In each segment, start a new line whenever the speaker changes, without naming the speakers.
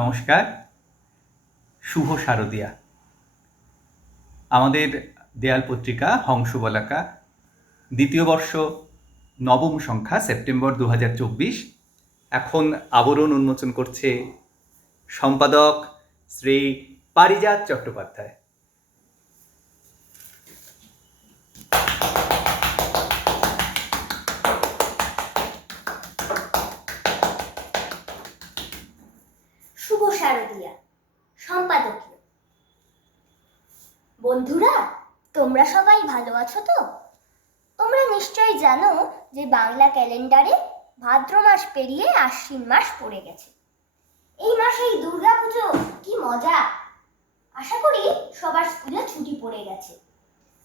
নমস্কার, শুভ শারদিয়া। আমাদের দেয়াল পত্রিকা হংসবলাকা, দ্বিতীয় বর্ষ, নবম সংখ্যা, সেপ্টেম্বর দু হাজার চব্বিশ। এখন আবরণ উন্মোচন করছে সম্পাদক শ্রী পারিজাত চট্টোপাধ্যায়
শুভ শারদিয়া সম্পাদকীয় বন্ধুরা তোমরা সবাই ভালো আছো তো তোমরা নিশ্চয়ই জানো যে বাংলা ক্যালেন্ডারে ভাদ্র মাস পেরিয়ে আশ্বিন মাস পড়ে গেছে। এই মাসেই দুর্গা পুজো কি মজা? আশা করি সবার স্কুলে ছুটি পড়ে গেছে।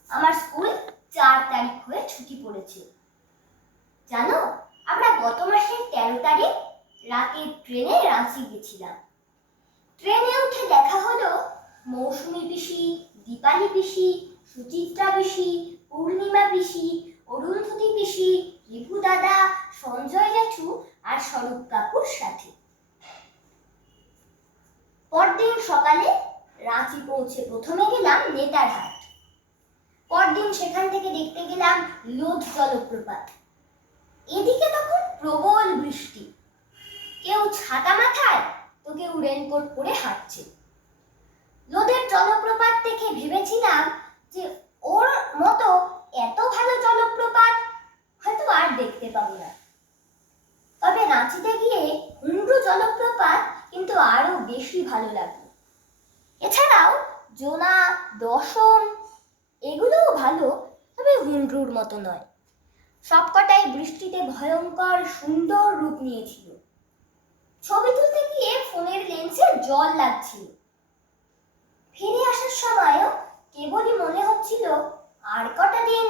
আমার স্কুল চার তারিখ হয়ে ছুটি পড়েছে। জানো, আমরা গত মাসের তেরো তারিখ রাতে ট্রেনে রাঁচি গেছিলাম। ট্রেনে উঠে দেখা হলো মৌসুমী পিসি, দীপালি পিসি, সুচিত্রা পিসি, পূর্ণিমা পিসি, অরুন্ধতী পিসি রিভু দাদা, সঞ্জয় জেঠু আর স্বরূপ কাকুর সাথে। পরদিন সকালে রাঁচি পৌঁছে প্রথমে গেলাম নেতারহাট পরদিন সেখান থেকে দেখতে গেলাম লোধ জলপ্রপাত। এদিকে তখন প্রবল বৃষ্টি। কেউ ছাতা মাথায় তো কেউ রেনকোট পরে হাঁটছে। লোদের জলপ্রপাত দেখে ভেবেছিলাম যে ওর মতো এত ভালো জলপ্রপাত হয়তো আর দেখতে পাবো না। তবে রাঁচিতে গিয়ে হুন্ডু জলপ্রপাত কিন্তু আরও বেশি ভালো লাগল এছাড়াও জোনা দশম এগুলোও ভালো, তবে হুন্ড্রুর মতো নয়। সবকটাই বৃষ্টিতে ভয়ঙ্কর, সুন্দর রূপ নিয়েছিল। ছবি তুলতে গিয়ে ফোনের লেন্সে জল লাগছিল। ফিরে আসার সময়ও কেবলই মনে হচ্ছিল, আর কটা দিন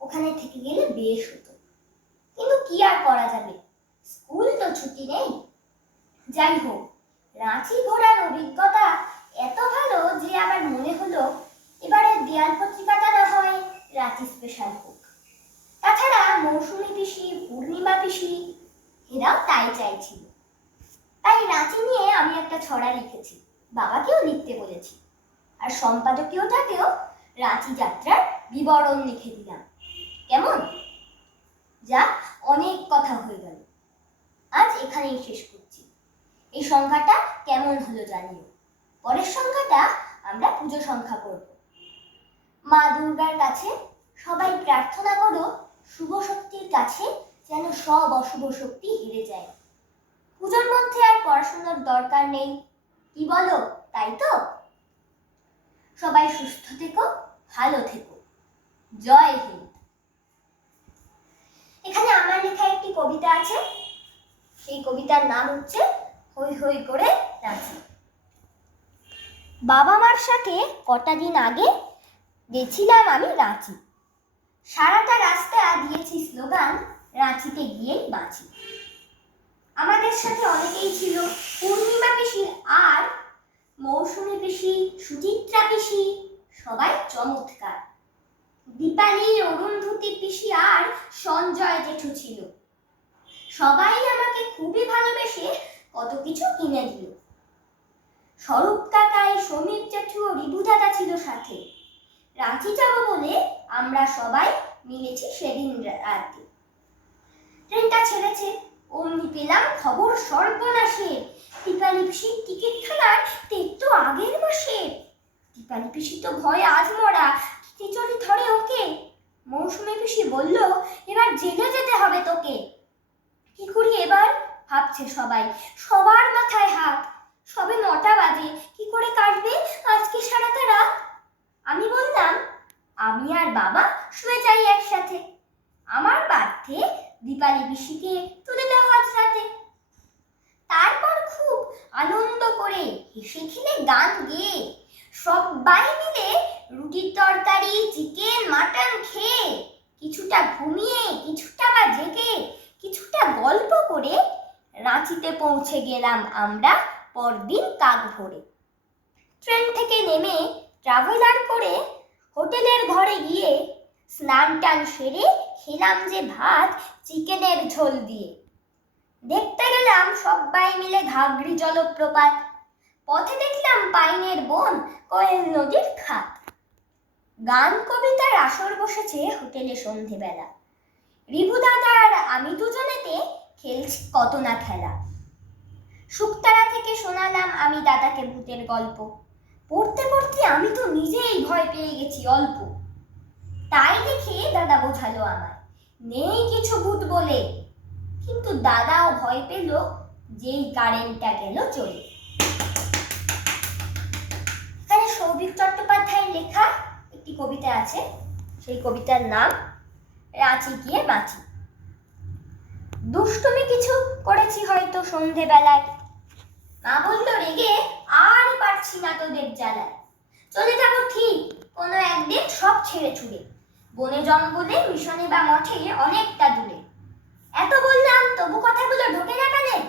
ওখানে থেকে গেলে বেশ হতো। কিন্তু কি আর করা যাবে? স্কুল তো ছুটি নেই। যাই হোক রাঁচি ঘোরার অভিজ্ঞতা এত ভালো যে আমার মনে হলো এবারে দেয়াল পত্রিকাটা না হয় রাঁচি স্পেশাল হোক। তাছাড়া মৌসুমী পিসি, পূর্ণিমা পিসি, এরাও তাই চাইছিল। তাই রাঁচি নিয়ে আমি একটা ছড়া লিখেছি, বাবাকেও লিখতে বলেছি। আর সম্পাদকীয়টাতেও রাঁচি যাত্রার বিবরণ লিখে দিলাম। কেমন? যাক অনেক কথা হয়ে গেল। আজ এখানেই শেষ করছি। এই সংখ্যাটা কেমন হলো জানিও। পরের সংখ্যাটা আমরা পুজো সংখ্যা করব। মা দুর্গার কাছে সবাই প্রার্থনা করো, শুভ শক্তির কাছে যেন সব অশুভ শক্তি হেরে যায়। পুজোর মধ্যে আর পড়াশোনার দরকার নেই। কি বলো, তাই তো? সবাই সুস্থ থেকো, ভালো থেকো। জয় হিন্দ এখানে আমার লেখা একটি কবিতা আছে? সেই কবিতার নাম হচ্ছে হই হই করে নাচি বাবা মার সাথে কটা দিন আগে গেছিলাম আমি রাঁচি। সারাটা রাস্তা দিয়েছি স্লোগান, রাঁচিতে গিয়েই বাঁচি আমাদের সাথে অনেকেই ছিল, পূর্ণিমা পিসি আর মৌসুমী পিসি, সুচিত্রা পিসি, সবাই চমৎকার। দীপালি, অরুন্ধতী পিসি আর সঞ্জয় জেঠু ছিল। সবাই আমাকে খুবই ভালোবেসে কত কিছু কিনে দিল। স্বরূপ কাকাই, সমীর জেঠু ও রিবু দাদা ছিল সাথে। রাঁচি যাব বলে আমরা সবাই মিলেছি সেদিন রাতে। ট্রেনটা ছেড়েছে, অমনি পেলাম খবর সর্বনাশের টিপালি পিসির টিকিট খেলার ডেট তো আগের মাসে। টিপালি পিসি তো ভয়ে আজ মরা খিচুড়ি ধরে ওকে। মৌসুমী পিসি বলল, এবার জেলে যেতে হবে তোকে। কি করি এবার? ভাবছে সবাই। সবার মাথায় হাত। সবে নটা বাজে। কি করে কাটবে? আজকে সারাটা রাত। আমি বললাম, আমি আর বাবা শুয়ে যাই একসাথে। আমার বাড়িতে দীপালি পিসিকে তুলে দাও আজ রাতে। তারপর খুব আনন্দ করে হেসে খেলে গান গেয়ে সবাই মিলে রুটির তরকারি, চিকেন, মাটন খেয়ে কিছুটা ঘুমিয়ে, কিছুটা বা জেগে কিছুটা গল্প করে রাঁচিতে পৌঁছে গেলাম আমরা পরদিন কাক ভোরে। ট্রেন থেকে নেমে ট্রাভেলার করে হোটেলের ঘরে গিয়ে স্নান টান সেরে খেলাম যে ভাত চিকেনের ঝোল দিয়ে। দেখতে গেলাম সবাই মিলে ঘাগড়ি জলপ্রপাত। পথে দেখলাম পাইনের বন, কোয়েল নদীর খাত। গান কবিতার আসর বসেছে হোটেলে সন্ধেবেলা। রিভু দাদা আর আমি দুজনেতে খেলছি কত না খেলা। শুকতারা থেকে শোনালাম আমি দাদাকে ভূতের গল্প। পড়তে পড়তে আমি তো নিজেই ভয় পেয়ে গেছি অল্প। তাই দেখে দাদা বোঝালো আমায়, নেই কিছু ভূত বলে। কিন্তু দাদাও ভয় পেল যেই কারেন্টটা গেল চলে। সৌভিক চট্টোপাধ্যায়ের লেখা একটি কবিতা আছে, সেই কবিতার নাম রাঁচি গিয়ে বাঁচি। দুষ্টুমি কিছু করেছি হয়তো সন্ধেবেলায়। মা বলল, রেগে আর পারছি না তোদের জ্বালায়। চলে যাব ঠিক কোনো একদিন সব ছেড়ে ছুড়ে। বনে জঙ্গলে, মিশনে বা মঠে অনেকটা দূরে। এত বললাম, তবু কথাগুলো ঢোকে না কানে?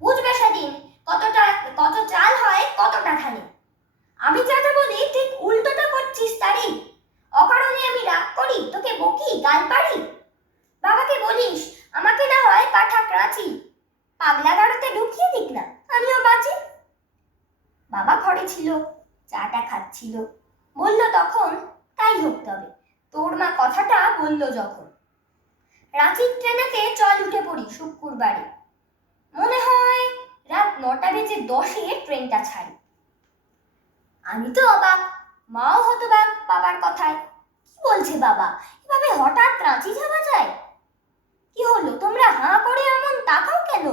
বুঝবে সেদিন কতটা, কত চাল হয়, কতটা খানে? আমি যাটা বলি, ঠিক উল্টোটা করছিস তারি অকারণে আমি রাগ করি, তোকে বকি, গাল পারি বাবাকে বলিস, আমাকে না হয় পাঠা রাঁচি পাগলা গাড়োতে ঢুকিয়ে দিক না, আমিও বাঁচি। বাবা ঘরে ছিল, চাটা খাচ্ছিল। বলল তখন, তাই হোক তবে, তোর মা কথাটা বলল যখন। রাঁচির ট্রেনেতে চল উঠে পড়ি শুক্রবারে মনে হয় রাত নটা বেজে দশে ট্রেনটা ছাড়ি। আমি তো অবাক মাও হতবাক বাবার কথায়। কি বলছে বাবা? এভাবে হঠাৎ রাঁচি যাওয়া যায়? কি হলো? তোমরা হাঁ করে এমন তাকাও কেন?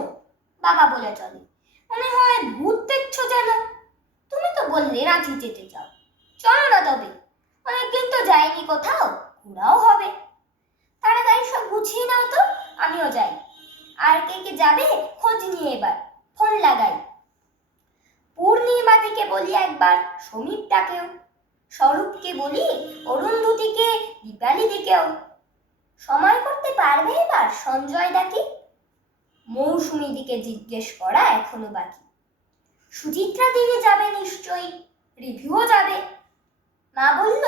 বাবা বলে চলে, মনে হয় ভূত দেখছ যেন। তুমি তো বললে রাঁচি যেতে চাও। চলো না তবে, অনেকদিন তো যাইনি কোথাও, ঘোরাও হবে। তারা তাড়াতাড়ি সব গুছিয়ে নাও তো, আমিও যাই। আর কে কে যাবে, খোঁজ নিয়ে এবার, ফোন লাগাই। পূর্ণিমাদিকে বলি একবার সমীপটাকেও স্বরূপকে বলি অরুন্ধতিকে দীপালি দিকেও। সময় করতে পারবে এবার সঞ্জয় ডাকি মৌসুমী দিকে জিজ্ঞেস করা এখনও বাকি। সুচিত্রা দিকে যাবে নিশ্চয়ই রিভিউও যাবে। মা বলল,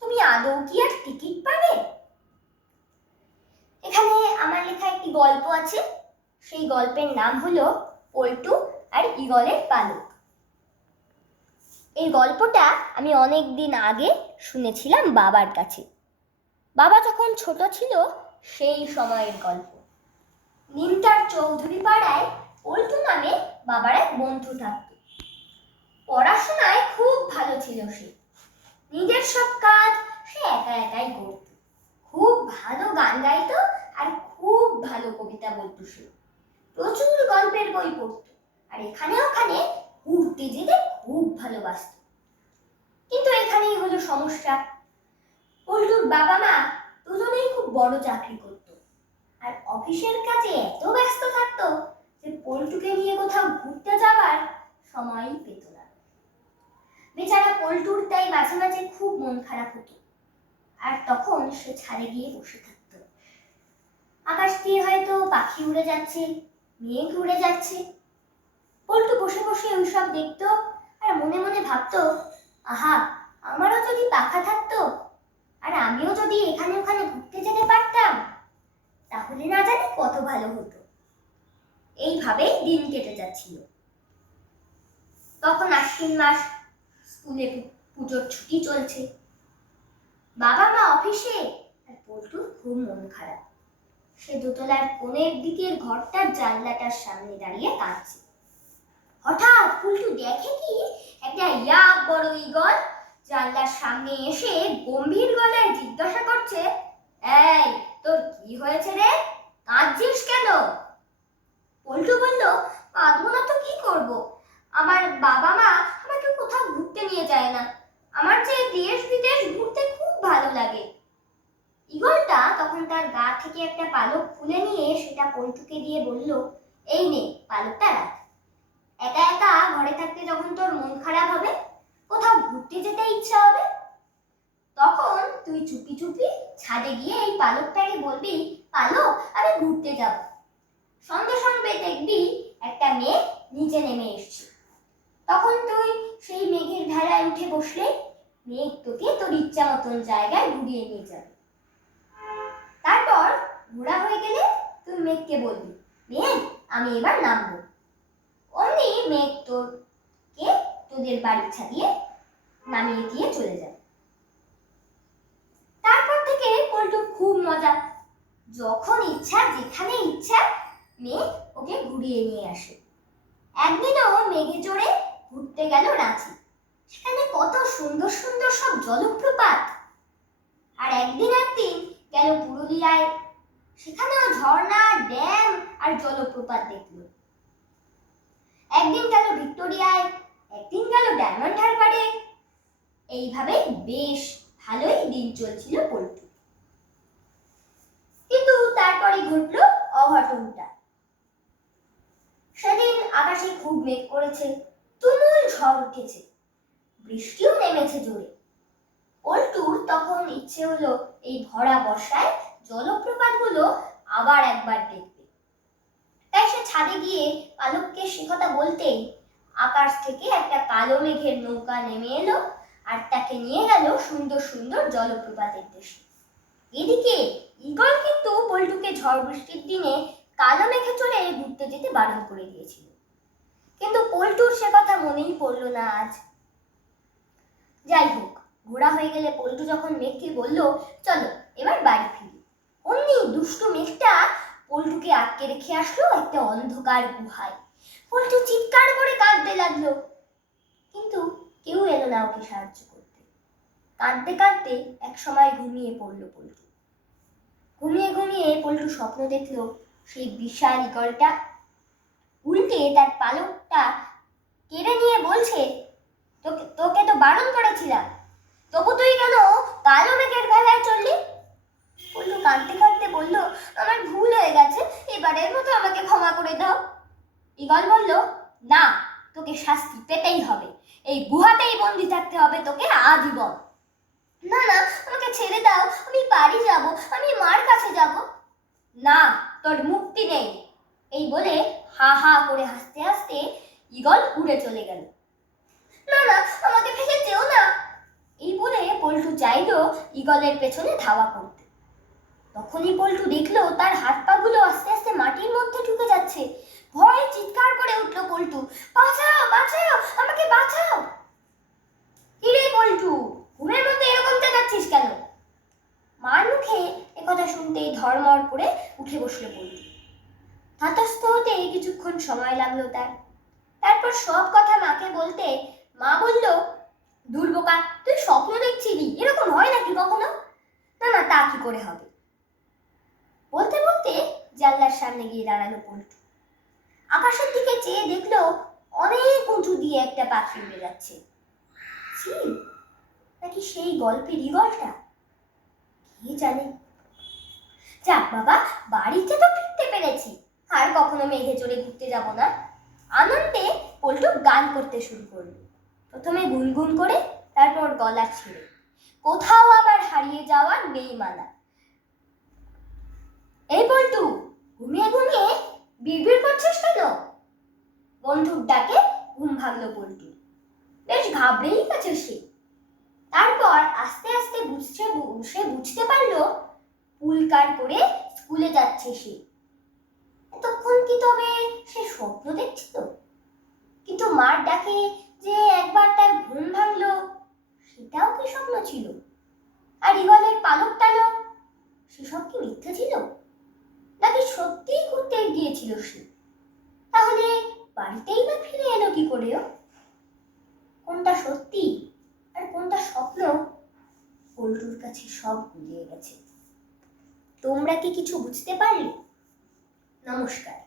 তুমি আদৌ কি আর টিকিট পাবে? এখানে আমার লেখা একটি গল্প আছে। সেই গল্পের নাম হলো পল্টু আর ইগলের পালক। এই গল্পটা আমি অনেক দিন আগে শুনেছিলাম বাবার কাছে। বাবা যখন ছোট ছিল, সেই সময়ের গল্প। নিমতার চৌধুরী পাড়ায় পল্টু নামে বাবার এক বন্ধু থাকত। পড়াশোনায় খুব ভালো ছিল সে। নিজের সব কাজ সে একা একাই করত। খুব ভালো গান গাইত আর খুব ভালো কবিতা বলতো সে। প্রচুর গল্পের বই পড়তো। আর এখানে ওখানে ভালোবাসত কিন্তু এখানেই হলো সমস্যা। পল্টুর বাবা মা দুজনেই খুব বড় চাকরি করত। আর অফিসের কাজে এত ব্যস্ত থাকতো যে পল্টুকে নিয়ে কোথাও ঘুরতে যাবার সময়ই পেত না। বেচারা পল্টুর তাই মাঝে মাঝে খুব মন খারাপ হতো। আর তখন সে ছাদে গিয়ে বসে থাকতো। আকাশ দিয়ে হয়তো পাখি উড়ে যাচ্ছে, মেঘ উড়ে যাচ্ছে। পল্টু বসে বসে ওইসব দেখতো আর মনে মনে ভাবতো, আহা, আমারও যদি পাখা থাকতো আর আমিও যদি এখানে ওখানে ঘুরতে যেতে পারতাম, তাহলে না জানি কত ভালো হতো। এইভাবেই দিন কেটে যাচ্ছিল। তখন আশ্বিন মাস, স্কুলে পুজোর ছুটি চলছে। বাবা মা অফিসে আর পল্টুর খুব মন খারাপ। সে দোতলার কোণের দিকের ঘরটার জানলাটার সামনে দাঁড়িয়ে কাঁদছে। হঠাৎ পুলটু দেখে কি একটা ইয়া বড় ঈগল জানলার সামনে এসে গম্ভীর গলায় জিজ্ঞাসা করছে, এই, তোর কি হয়েছে রে? কাঁদছিস কেন? পল্টু বলল, কাঁদবো না তো কি করব? আমার বাবা মা আমাকে কোথাও ঘুরতে নিয়ে যায় না। আমার যে দেশ বিদেশ ঘুরতে খুব ভালো লাগে। ঈগলটা তখন তার গা থেকে একটা পালক খুলে নিয়ে সেটা পল্টুকে দিয়ে বলল, এই নে, পালকটা রাখ। একা একা ঘরে থাকতে যখন তোর মন খারাপ হবে, কোথাও ঘুরতে যেতে ইচ্ছা হবে, তখন তুই চুপি চুপি ছাদে গিয়ে এই পালকটাকে বলবি পালক আমি ঘুরতে যাব। সঙ্গে সঙ্গে দেখবি একটা মেয়ে নিচে নেমে এসছে। তখন তুই সেই মেঘের ভেলায় উঠে বসলে মেঘ তোকে তোর ইচ্ছা মতন জায়গায় ঘুরিয়ে নিয়ে যাবে। তারপর ঘোরা হয়ে গেলে তুই মেঘকে বলবি, মেঘ, আমি এবার নামবো। অমনি মেঘ তোর কে নিজের বাড়ির ছাদিয়ে নামিয়ে দিয়ে চলে যায়। তারপর থেকে পল্টুর খুব মজা। যখন ইচ্ছা, যেখানে ইচ্ছা মেয়ে ওকে ঘুরিয়ে নিয়ে আসে। একদিনও মেঘে চড়ে ঘুরতে গেল রাঁচি। সেখানে কত সুন্দর সুন্দর সব জলপ্রপাত। আর একদিন একদিন গেল পুরুলিয়ায়। সেখানেও ঝর্ণা, ড্যাম আর জলপ্রপাত দেখল। একদিন গেল ভিক্টোরিয়ায়, একদিন গেল ডায়মন্ড হারবারে। এইভাবে বেশ ভালোই দিন চলছিল পল্টু। কিন্তু তারপরে ঘটলো অঘটনটা। সেদিন আকাশে খুব মেঘ করেছে, তুমুল ঝড় উঠেছে, বৃষ্টিও নেমেছে জোরে। পল্টুর তখন ইচ্ছে হলো এই ভরা বর্ষায় জলপ্রপাতগুলো আবার একবার দেখবে তাই সে ছাদে গিয়ে পালককে সে কথা বলতেই আকাশ থেকে একটা কালো মেঘের নৌকা নেমে এলো আর তাকে নিয়ে গেল সুন্দর সুন্দর জলপ্রপাতের দেশে। এদিকে ঈগল কিন্তু পল্টুকে ঝড় বৃষ্টির দিনে কালো মেঘে চড়ে ঘুরতে যেতে বারণ করে দিয়েছিল। কিন্তু পল্টুর সে কথা মনেই পড়ল না আজ। যাই হোক ঘোরা হয়ে গেলে পল্টু যখন মেঘকে বলল, চলো, এবার বাড়ি ফিরি। অমনি দুষ্টু মেঘটা পল্টুকে আটকে রেখে আসলো একটা অন্ধকার গুহায়। পল্টু চিৎকার করে কাঁদতে লাগল। কিন্তু কেউ এলো না ওকে সাহায্য করতে। কাঁদতে কাঁদতে এক সময় ঘুমিয়ে পড়ল পল্টু। ঘুমিয়ে ঘুমিয়ে পল্টু স্বপ্ন দেখল সেই বিশাল ইগলটা। উল্টে তার পালকটা কেড়ে নিয়ে বলছে, তোকে তোকে তো বারণ করেছিলাম। তবু তুই কেন কালো মেঘের ভেলায় চললি? পল্টু কাঁদতে কাঁদতে বলল, আমার ভুল হয়ে গেছে, এবারের মতো আমাকে ক্ষমা করে দাও। ইগল বলল, না, তোকে শাস্তি পেতেই হবে। এই গুহাতেই বন্দি থাকতে হবে তোকে আজীবন। না না, আমাকে ছেড়ে দাও, আমি বাড়ি যাব, আমি মার কাছে যাব। না, তোর মুক্তি নেই। এই বলে হা হা করে হাসতে হাসতে ইগল উড়ে চলে গেল। না না, আমাকে ফেলে যেও না। এই বলে পল্টু চাইলো ইগলের পেছনে ধাওয়া করতে। তখনই পল্টু দেখল তার হাত পাগুলো আস্তে আস্তে মাটির মধ্যে ঢুকে যাচ্ছে। ভয়ে চিৎকার করে উঠল পল্টু, বাঁচাও বাঁচাও, আমাকে বাঁচাও! কিরে পল্টু, ঘুমের মধ্যে এরকম চেঁচাচ্ছিস কেন? মার মুখে একথা শুনতেই ধর্মর করে উঠে বসল পল্টু। ধাতস্থ হতে কিছুক্ষণ সময় লাগল তার। তারপর সব কথা মাকে বলতে মা বলল, দুর্বোকা, তুই স্বপ্ন দেখছিলি, এরকম হয় নাকি কখনো? না না, তা কি করে হবে? জানলার সামনে গিয়ে দাঁড়াল পল্টু। আকাশের দিকে চেয়ে দেখল অনেক উঁচু দিয়ে একটা পাখি উড়ে যাচ্ছে। নাকি সেই গল্পের ইগলটা? কে জানে? যাক বাবা, বাড়িতে তো ফিরতে পেরেছি। আর কখনো মেঘে চড়ে ঘুরতে যাব না। আনন্দে পল্টু গান করতে শুরু করল। প্রথমে গুনগুন করে তারপর গলা ছেড়ে। কোথাও আবার হারিয়ে যাওয়ার বেইমানা। এই পল্টু ঘুমিয়ে ঘুমিয়ে বিড়বিড় করছিস কেন? বন্ধুর ডাকে ঘুম ভাঙলো পল্টু। বেশ ঘাবড়েই গেছে সে। তারপর আস্তে আস্তে বুঝছে সে বুঝতে পারল পুলকার করে স্কুলে যাচ্ছে সে। এতক্ষণ কি তবে সে স্বপ্ন দেখছিল কিন্তু মার ডাকে যে একবার তার ঘুম ভাঙলো সেটাও কি স্বপ্ন ছিল আর ইগলের পালক টালো সেসব কি মিথ্যা ছিল নাকি সত্যিই ঘুরতে গিয়েছিল সে। তাহলে বাড়িতেই না ফিরে এলো কি করে ও? কোনটা সত্যি আর কোনটা স্বপ্ন? পল্টুর কাছে সব গুলিয়ে গেছে। তোমরা কি কিছু বুঝতে পারলে? নমস্কার।